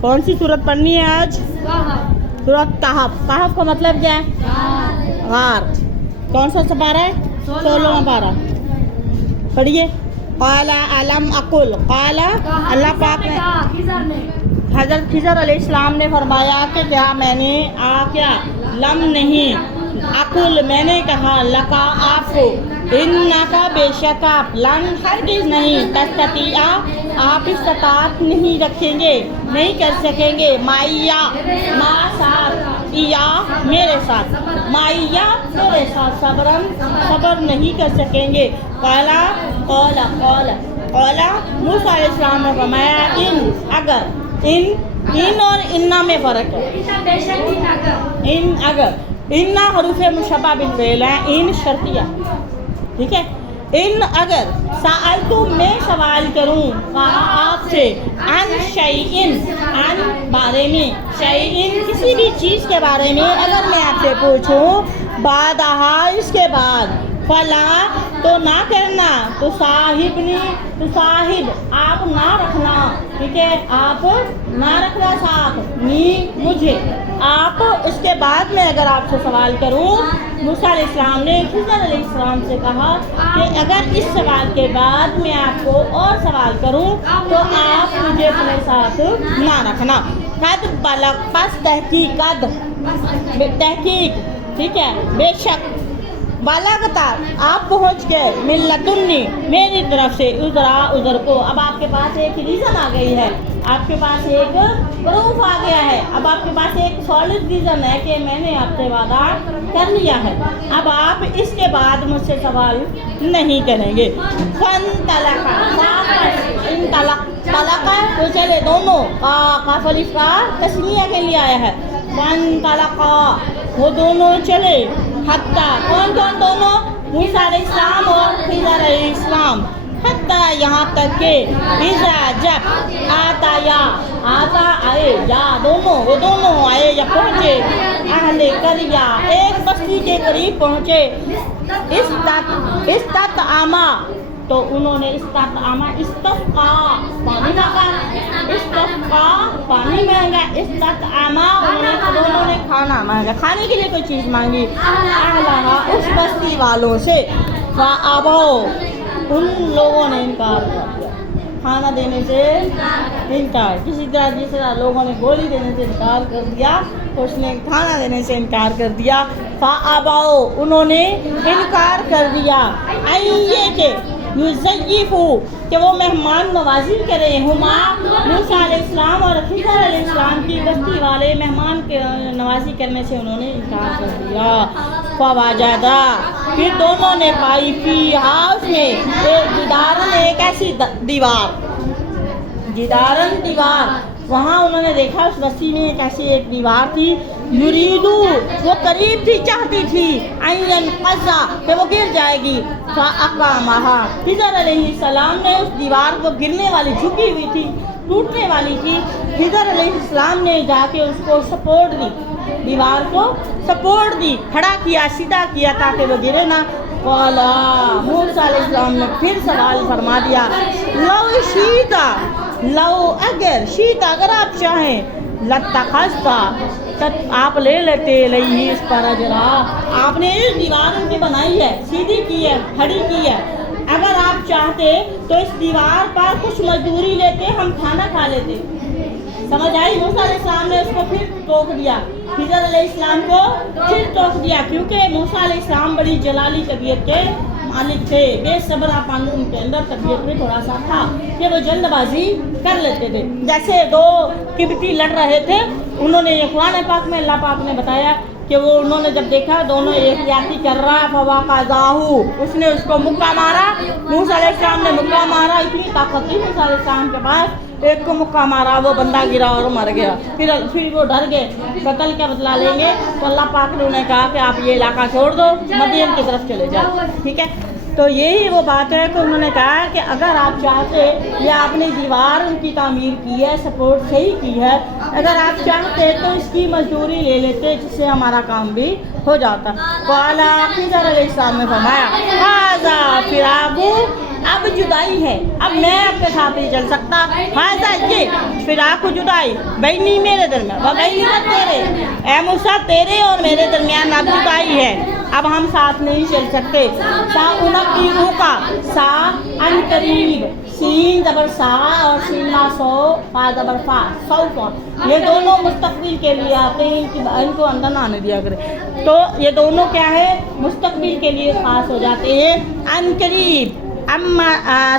کون سی سورت پڑھنی ہے آج؟ سورت کہف. کہف کا مطلب کیا ہے؟ غار. کون سا پارہ ہے؟ 16واں پارہ. پڑھیے. قال الم اقل. قال اللہ پاک نے حضرت خضر علیہ السلام نے فرمایا کہ کیا میں نے کیا لم نہیں اقل میں نے کہا لکا آپ کو انکا بے شک آپ لن ہرگز نہیں تستطیع آپ استطاعت نہیں رکھیں گے نہیں کر سکیں گے مائیا ما ساتھ یا میرے ساتھ مائیا میرے ساتھ صبر نہیں کر سکیں گے. قالا موسیٰ علیہ السلام نے فرمایا ان اگر ان اور انا میں فرق ہے. ان اگر انا حروف مشبہ بالفعل ہے. ان شرطیہ. ٹھیک ہے. ان اگر سألتو میں سوال کروں آپ سے عن شیئن عن بارے میں شیئن کسی بھی چیز کے بارے میں اگر میں آپ سے پوچھوں بعدہا اس کے بعد فلا تو نہ کرنا تو صاحب آپ نہ رکھنا. ٹھیک ہے. آپ نہ رکھنا ساتھ نی مجھے آپ اس کے بعد میں اگر آپ سے سوال کروں. موسیٰ علیہ السلام نے خضر علیہ السلام سے کہا کہ اگر اس سوال کے بعد میں آپ کو اور سوال کروں تو آپ مجھے اپنے ساتھ نہ رکھنا. قد بلغ پس تحقیق ٹھیک ہے بے شک بالغتا آپ پہنچ گئے من لدنی میری طرف سے عذر کو. اب آپ کے پاس ایک ریزن آ گئی ہے. آپ کے پاس ایک پروف آ گیا ہے. اب آپ کے پاس ایک سالڈ ریزن ہے کہ میں نے آپ سے وعدہ کر لیا ہے. اب آپ اس کے بعد مجھ سے سوال نہیں کریں گے. فن طلق تو چلے دونوں قاف الف کا تسنیہ کے لیے آیا ہے. فن طلقا وہ دونوں چلے حتیٰ کون دونوں موسیٰ علیہ السلام اور خضر علیہ السلام حتیٰ یہاں تک کہ اذا جب آتا آئے یا وہ دونوں آئے یا پہنچے اہل قریہ ایک بستی کے قریب پہنچے. استطعما تو انہوں نے استسقا پانی مانگا. استطعما انہوں نے کھانا مانگا کھانے کے لیے کوئی چیز مانگی. اہلہا اس بستی والوں سے فابوا ان لوگوں نے انکار کر دیا. کھانا دینے سے انکار. کسی طرح جس طرح لوگوں نے گولی دینے سے انکار کر دیا اس نے کھانا دینے سے انکار کر دیا. فابوا انہوں نے انکار کر دیا. یہ کہ یضیفوا کہ وہ مہمان نوازی کریں ہما موسیٰ علیہ السلام اور خضر علیہ السلام کی بستی والے مہمان نوازی کرنے سے انہوں نے انکار کر دیا. فوجدا پھر دونوں نے پائی فی ہاؤس میں ایک ایسی دیوار وہاں انہوں نے دیکھا اس بستی میں ایک ایسی دیوار تھی. یریدو وہ قریب تھی چاہتی تھی این قضا کہ وہ گر جائے گی. فاقامہا خضر علیہ السلام نے اس دیوار کو گرنے والی جھکی ہوئی تھی ٹوٹنے والی تھی. خضر علیہ السلام نے جا کے اس کو سپورٹ دی دیوار کو سپورٹ دی کھڑا کیا سیدھا کیا تاکہ وہ گرے نہ. قالا موسیٰ علیہ السلام نے پھر سوال فرما دیا اگر آپ چاہیں لاتخذتا آپ لے لیتے لئی اس پر اجرا. آپ نے اس دیوار ان کی بنائی ہے سیدھی کی ہے کھڑی کی ہے. اگر آپ چاہتے تو اس دیوار پر کچھ مزدوری لیتے ہم کھانا کھا لیتے. سمجھ آئی. موسیٰ علیہ السلام نے اس کو پھر ٹوک دیا. خضر علیہ السلام کو پھر ٹوک دیا کیونکہ موسیٰ علیہ السلام بڑی جلالی طبیعت کے مالک تھے. بے صبر پن ان کے اندر طبیعت میں تھوڑا سا تھا کہ وہ جلد بازی کر لیتے تھے. جیسے دو قبطی لڑ رہے تھے انہوں نے یہ قرآن پاک میں اللہ پاک نے بتایا کہ وہ انہوں نے جب دیکھا دونوں ایک یاتی کر رہا فواقذاہو اس نے اس کو مکہ مارا. موسیٰ علیہ السلام نے مکہ مارا. اتنی طاقت تھی موسیٰ علیہ السلام کے پاس. ایک کو مکہ مارا وہ بندہ گرا اور مر گیا. پھر وہ ڈر گئے قتل کا بدلہ لیں گے تو اللہ پاک نے انہیں کہا کہ آپ یہ علاقہ چھوڑ دو مدین کی طرف چلے جاؤ. ٹھیک ہے. تو یہی وہ بات ہے کہ انہوں نے کہا کہ اگر آپ چاہتے یا آپ نے دیوار ان کی تعمیر کی ہے سپورٹ صحیح کی ہے اگر آپ چاہتے تو اس کی مزدوری لے لیتے جس سے ہمارا کام بھی ہو جاتا. قالا خضر علیہ السلام نے فرمایا ھذا فراق، اب جدائی ہے، اب میں آپ کے ساتھ نہیں چل سکتا. ھذا یہ فراق جدائی بینی میرے درمیان و بینی و تیرے، اے موسیٰ تیرے اور میرے درمیان اب جدائی ہے، اب ہم ساتھ نہیں چل سکتے. سا انبیہو کا سا ان قریب، سین زبر سا اور سین نا سو فا زبر فا، سوف، یہ دونوں مستقبل کے لیے آتے ہیں، ان کو اندر نہ آنے دیا کرے. تو یہ دونوں کیا ہے؟ مستقبل کے لیے خاص ہو جاتے ہیں. ان قریب، اما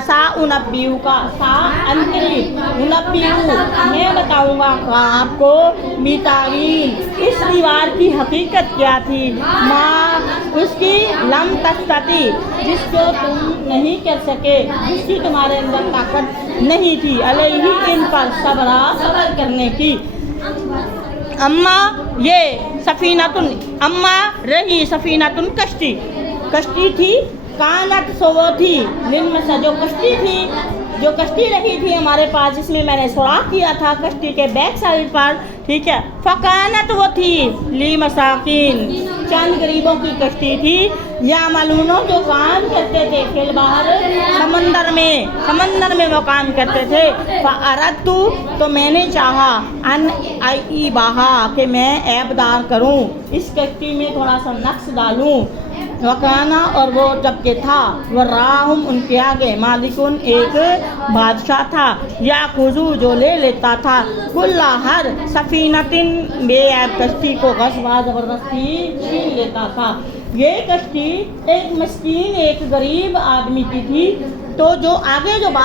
سا انبیہو کا سا ان قریب، انبیہو میں بتاؤں گا آپ کو، بتاویل اس دیوار کی حقیقت کیا تھی، ماں اس کی لم تستطیع جس کو تم نہیں کر سکے، جس کی تمہارے اندر طاقت نہیں تھی، علیہ ان پر صبر کرنے کی. اما یہ سفینتن، اما رہی سفینتن کشتی تھی، کانت سو وہ تھی، للمسا جو کشتی رہی تھی ہمارے پاس، جس میں میں نے سوراخ کیا تھا کشتی کے بیک سائڈ پر، ٹھیک ہے. فکانت وہ تھی لی مساکین، چند غریبوں کی کشتی تھی، یا ملونوں جو کام کرتے تھے فی البحر، سمندر میں وہ کام کرتے تھے. فاردت تو میں نے چاہا، ان ایبہا کہ میں عیب دار کروں، اس کشتی میں تھوڑا سا نقص ڈالوں. وکانا اور وہ جب کہ تھا، وراہم ان کے آگے، مالکن ایک بادشاہ تھا، یاخذو جو لے لیتا تھا، کل ہر سفینتن بے عیب کشتی کو، غصبہ زبردستی چھین لیتا تھا. یہ کشتی ایک مسکین ایک غریب آدمی کی تھی، تو جو آگے جو بات